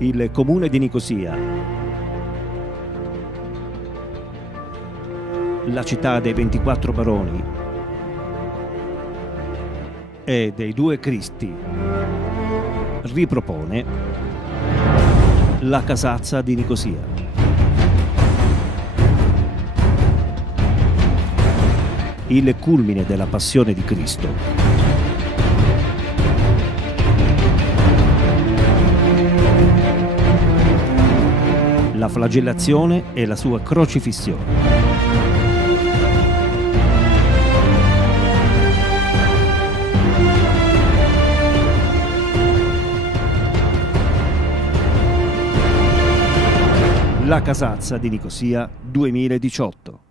Il comune di Nicosia, la città dei 24 baroni e dei due Cristi, ripropone la casazza di Nicosia. Il culmine della passione di Cristo. La flagellazione e la sua crocifissione. La casazza di Nicosia 2018.